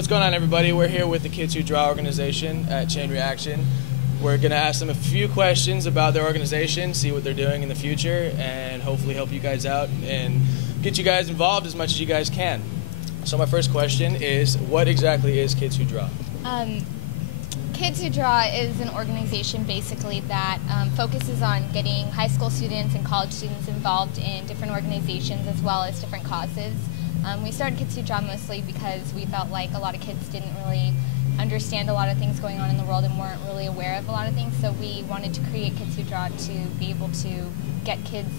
What's going on, everybody? We're here with the Kids Who Draw organization at Chain Reaction. We're going to ask them a few questions about their organization, see what they're doing in the future, and hopefully help you guys out and get you guys involved as much as you guys can. So my first question is, what exactly is Kids Who Draw? Kids Who Draw is an organization basically that focuses on getting high school students and college students involved in different organizations as well as different causes. We started Kids Who Draw mostly because we felt like a lot of kids didn't really understand a lot of things going on in the world and weren't really aware of a lot of things, so we wanted to create Kids Who Draw to be able to get kids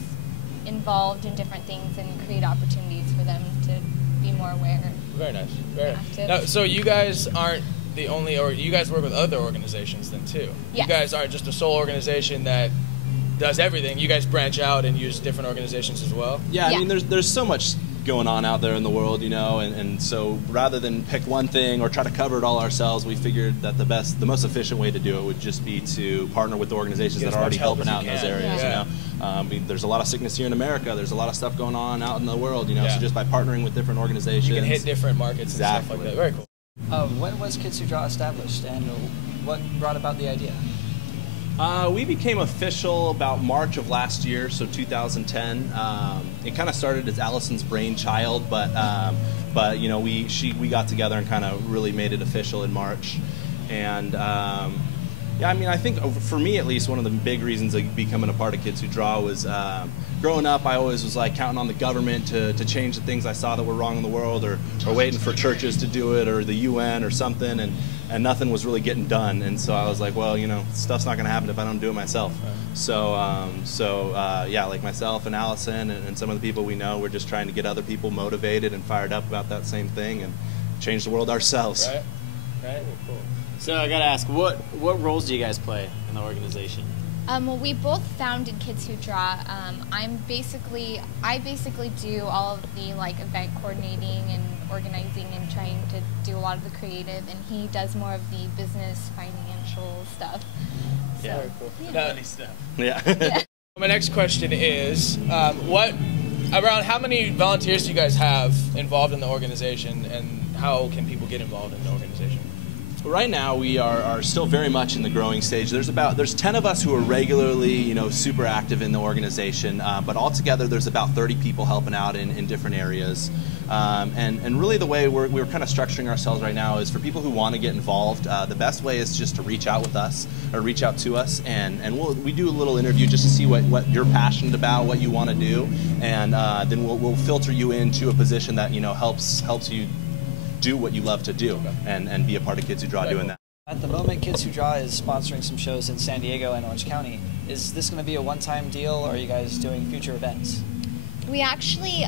involved in different things and create opportunities for them to be more aware. Very nice. Very active. Now, so you guys aren't the only, or you guys work with other organizations then too? Yes. You guys aren't just a sole organization that does everything. You guys branch out and use different organizations as well? Yeah, I mean, there's so much going on out there in the world, you know, and so rather than pick one thing or try to cover it all ourselves, we figured that the most efficient way to do it would just be to partner with the organizations that are already helping out in those areas. Yeah. You know, I mean, there's a lot of sickness here in America. There's a lot of stuff going on out in the world, you know. So just by partnering with different organizations, you can hit different markets and stuff like that. Very cool. When was Kids Who Draw established, and what brought about the idea? We became official about March of last year, so 2010. It kind of started as Allison's brainchild, but you know, we got together and kind of really made it official in March. And yeah, I mean, I think for me at least, one of the big reasons of becoming a part of Kids Who Draw was growing up, I always was like counting on the government to change the things I saw that were wrong in the world, or waiting for churches to do it, or the UN or something, and nothing was really getting done. And so I was like, well, you know, stuff's not going to happen if I don't do it myself. So yeah, like myself and Allison and some of the people we know, we're just trying to get other people motivated and fired up about that same thing and change the world ourselves. Right. Well, cool. So I gotta ask, what roles do you guys play in the organization? Well, we both founded Kids Who Draw. I basically do all of the event coordinating and organizing and trying to do a lot of the creative, and he does more of the business, financial stuff. So, Yeah, very cool. Yeah. Funny stuff. Yeah. My next question is, around how many volunteers do you guys have involved in the organization, and how can people get involved in the organization? Right now, we are still very much in the growing stage. There's 10 of us who are regularly, you know, super active in the organization, but altogether there's about 30 people helping out in different areas. And really the way we're kind of structuring ourselves right now is for people who want to get involved, the best way is just to reach out with us, or reach out to us, and we do a little interview just to see what you're passionate about, what you want to do, and then we'll filter you into a position that, you know, helps you do what you love to do, and be a part of Kids Who Draw doing that. At the moment, Kids Who Draw is sponsoring some shows in San Diego and Orange County. Is this going to be a one-time deal, or are you guys doing future events? We actually,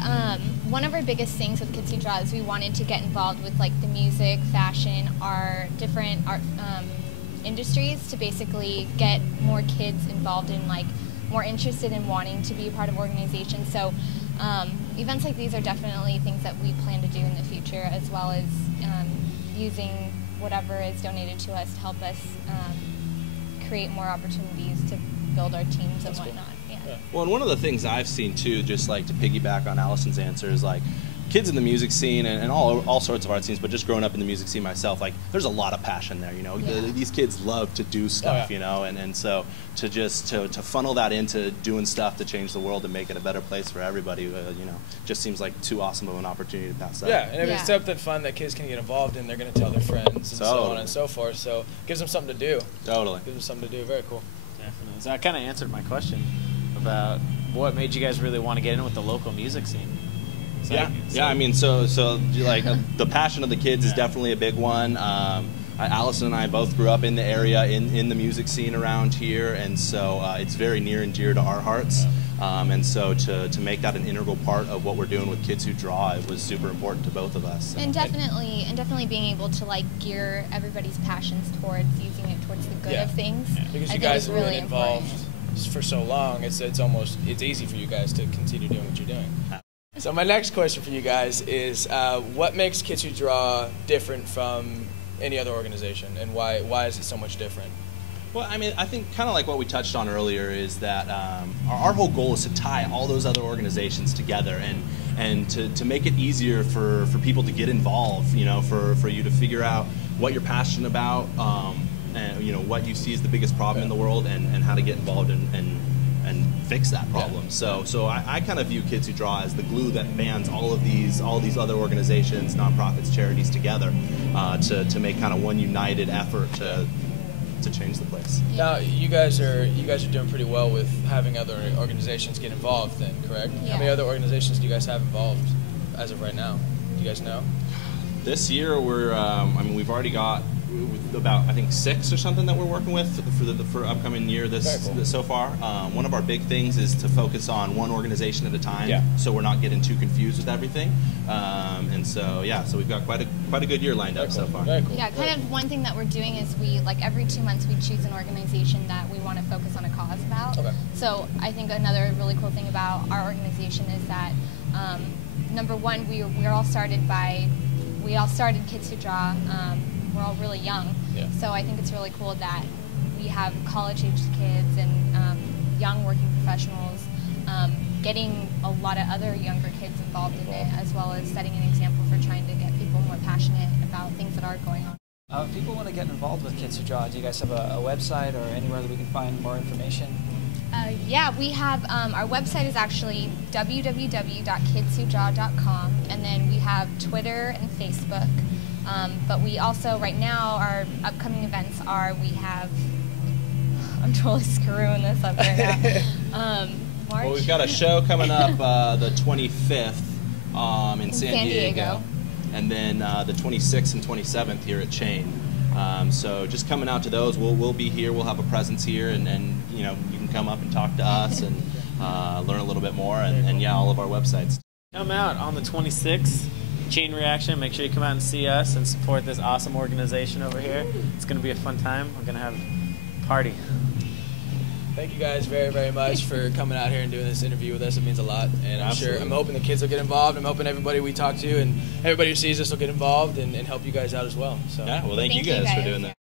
one of our biggest things with Kids Who Draw is we wanted to get involved with the music, fashion, art, different art industries to basically get more kids involved in more interested in wanting to be a part of organizations. So events like these are definitely things that we plan to do in the future, as well as using whatever is donated to us to help us create more opportunities to build our teams and whatnot. Yeah. Well, and one of the things I've seen too, just to piggyback on Allison's answer, is kids in the music scene and all sorts of art scenes, but just growing up in the music scene myself, there's a lot of passion there, you know. Yeah. These kids love to do stuff, you know, and so to funnel that into doing stuff to change the world and make it a better place for everybody, you know, just seems like too awesome of an opportunity to pass up. Yeah, and if it's something fun that kids can get involved in, they're going to tell their friends and so on and so forth. So it gives them something to do. Totally. Gives them something to do. Very cool. Definitely. So I kind of answered my question about what made you guys really want to get in with the local music scene. So Yeah. I mean, so the passion of the kids is definitely a big one. Allison and I both grew up in the area, in the music scene around here, and so it's very near and dear to our hearts. And so to make that an integral part of what we're doing with Kids Who Draw, it was super important to both of us. And definitely being able to gear everybody's passions towards using it towards the good of things. Yeah. Because you guys have been involved for so long, it's easy for you guys to continue doing what you're doing. So my next question for you guys is, what makes Kids Who Draw different from any other organization, and why is it so much different? Well, I mean, I think kind of like what we touched on earlier is that our whole goal is to tie all those other organizations together and to make it easier for people to get involved, you know, for you to figure out what you're passionate about, and, you know, what you see as the biggest problem in the world and how to get involved and fix that problem. So I kind of view Kids Who Draw as the glue that bands all these other organizations, nonprofits, charities together to make kind of one united effort to change the place. Now, you guys are doing pretty well with having other organizations get involved then, correct? Yeah. How many other organizations do you guys have involved as of right now? Do you guys know? This year we're, I mean, we've already got about, I think, 6 or something that we're working with for upcoming year so far. One of our big things is to focus on one organization at a time, so we're not getting too confused with everything. And so yeah, so we've got quite a good year lined up so far. Very cool. Yeah, kind of one thing that we're doing is we, like, every 2 months we choose an organization that we want to focus on a cause about. Okay. So I think another really cool thing about our organization is that number one, we all started Kids Who Draw. We're all really young, so I think it's really cool that we have college-aged kids and young working professionals getting a lot of other younger kids involved in it, as well as setting an example for trying to get people more passionate about things that are going on. If people want to get involved with Kids Who Draw, do you guys have a website or anywhere that we can find more information? Yeah, we have, our website is actually www.kidswhodraw.com, and then we have Twitter and Facebook. But we also, right now, our upcoming events are, I'm totally screwing this up right now. March? Well, we've got a show coming up the 25th in San Diego, and then the 26th and 27th here at Chain. So just coming out to those, we'll be here. We'll have a presence here, and you know, you can come up and talk to us and learn a little bit more, and yeah, all of our websites. Come out on the 26th. Chain Reaction. Make sure you come out and see us and support this awesome organization over here. It's going to be a fun time. We're going to have a party. Thank you guys very, very much for coming out here and doing this interview with us. It means a lot, and I'm hoping the kids will get involved. I'm hoping everybody we talk to and everybody who sees us will get involved and help you guys out as well. So yeah, well, thank you guys for doing that.